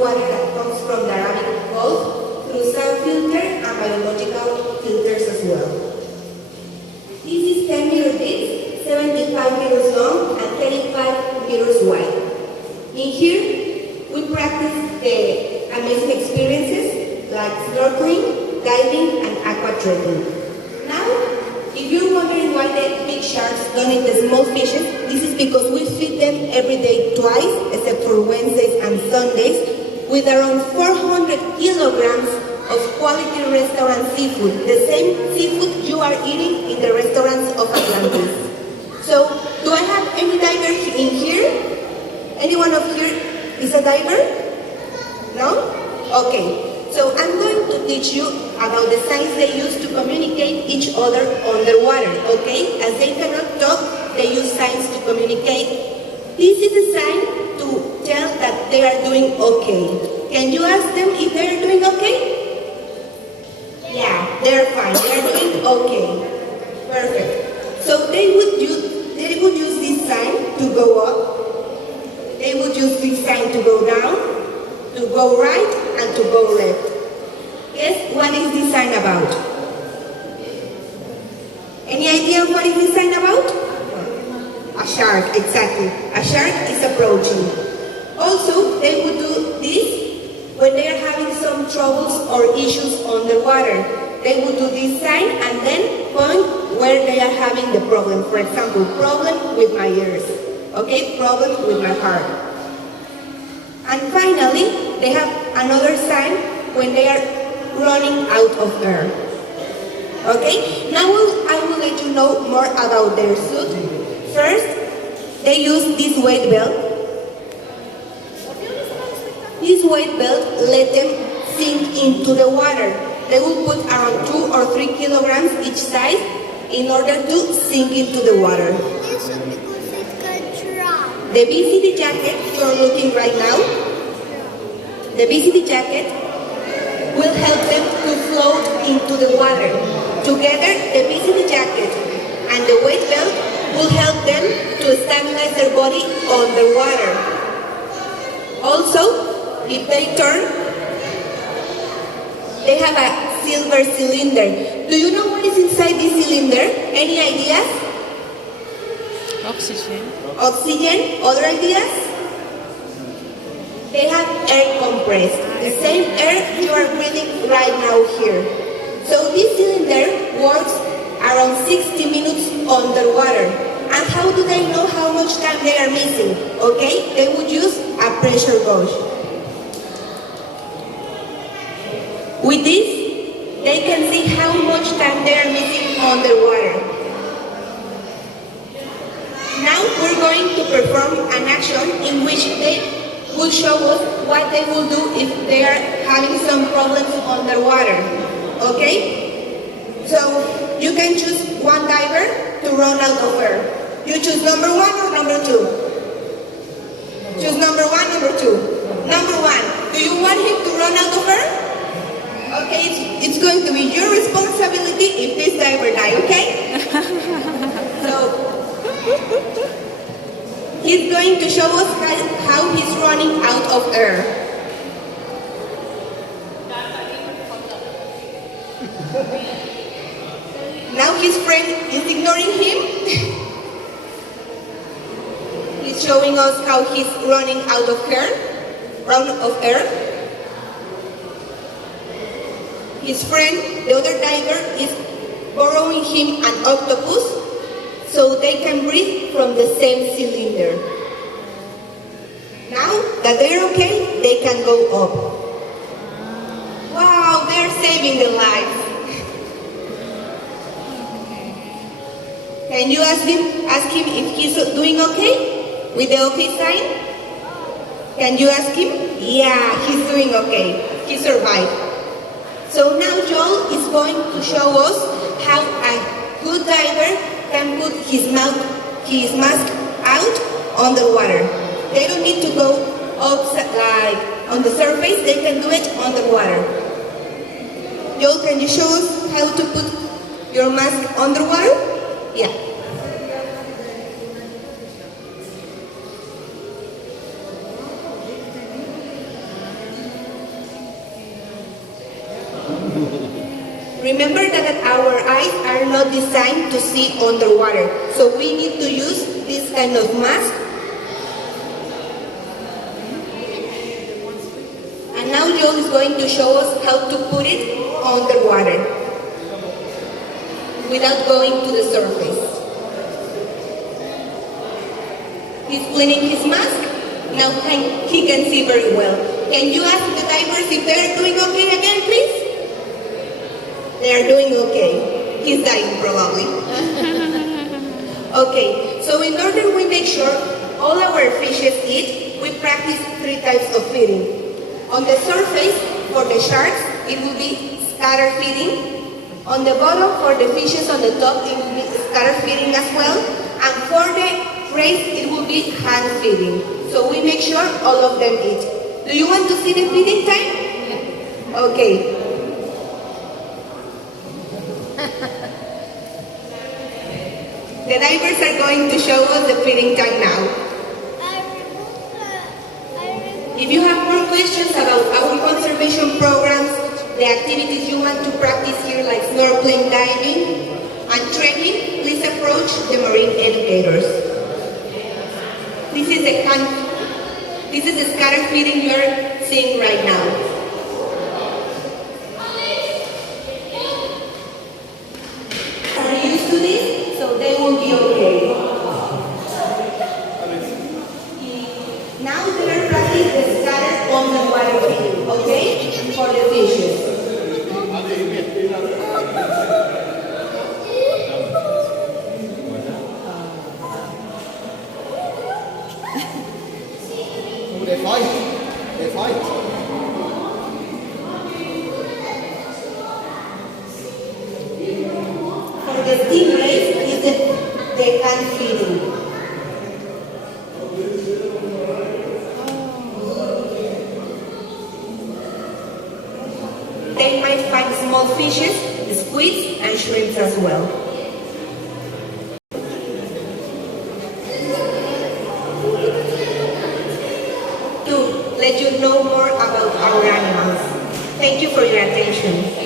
water that comes from the Arabic Gulf through sand filter and biological filters as well. This is 10-meter deep, 75 meters long, and 35 meters wide. In here, we practice the amazing experiences like snorkeling, diving, and aqua trekking. Now, if you're wondering why the big sharks don't eat the small fishes, this is because we feed them every day twice, except for Wednesdays and Sundays, with around 400 kilograms of quality restaurant seafood, the same seafood you are eating in the restaurants of Atlantis. So, do I have any diver in here? Anyone of here is a diver? No? Okay. So I'm going to teach you about the signs they use to communicate each other underwater, okay? As they cannot talk, they use signs to communicate. This is a sign to tell that they are doing okay. Can you ask them if they are doing okay? Yeah, they're fine. They're doing okay. Perfect. So they would use this sign to go up. They would use this sign to go down, to go right, and to go left. Guess what is this sign about? Any idea what is this sign about? A shark, exactly. A shark is approaching. Also, they would do this when they are having some troubles or issues underwater. They would do this sign and then point where they are having the problem. For example, problem with my ears. Okay, problem with my heart. And finally, they have another sign when they are running out of air. Okay, now I will let you know more about their suit. First, they use this weight belt. This weight belt let them sink into the water. They will put around 2 or 3 kilograms each side in order to sink into the water. The BCD jacket you're looking right now, the BCD jacket will help them to float into the water. Together, the BCD jacket and the weight belt will help them to stabilize their body underwater. Also, if they turn, they have a silver cylinder. Do you know what is inside this cylinder? Any ideas? Oxygen. Oxygen? Other ideas? They have air compressed. The same air you are breathing right now here. So this cylinder works around 60 minutes underwater. And how do they know how much time they are missing? Okay, they would use a pressure gauge. With this, they can see how much time they are missing underwater. Now we're going to perform an action in which they will show us what they will do if they are having some problems underwater. Okay? So you can choose one diver to run out of air. You choose number 1 or number 2? Choose number 1, number 2. Number 1, do you want him to run out of air? Okay, it's going to be your responsibility if this diver dies, okay? So he's going to show us how he's running out of air. Now his friend is ignoring him. He's showing us how he's running out of air. His friend, the other diver, is borrowing him an octopus so they can breathe from the same cylinder. Now that they're okay, they can go up. Wow, they're saving their lives. Can you ask him if he's doing okay? With the okay sign? Can you ask him? Yeah, he's doing okay. He survived. So now Joel is going to show us how a good diver can put his mask out underwater. They don't need to go outside, like on the surface, they can do it underwater. Joel, can you show us how to put your mask underwater? Yeah. Remember that our eyes are not designed to see underwater, so we need to use this kind of mask. And now Joel is going to show us how to put it underwater without going to the surface. He's cleaning his mask. Now he can see very well. Can you ask the divers if they're doing okay again, please? They are doing okay. He's dying probably. Okay, so in order we make sure all our fishes eat, we practice 3 types of feeding. On the surface, for the sharks, it will be scatter feeding. On the bottom, for the fishes on the top, it will be scatter feeding as well. And for the rays, it will be hand feeding. So we make sure all of them eat. Do you want to see the feeding time? Okay. The divers are going to show us the feeding time now. If you have more questions about our conservation programs, the activities you want to practice here like snorkeling, diving, and trekking, please approach the marine educators. This is the scatter feeding you're seeing right now. Are used to this, so they will be okay. Now they're practicing the scatter on the water feeding, okay? For the fishes. They fight. They fight. For the stingrays, is the hand feeding. They might find small fishes, squids, and shrimps as well. To let you know more about our animals. Thank you for your attention.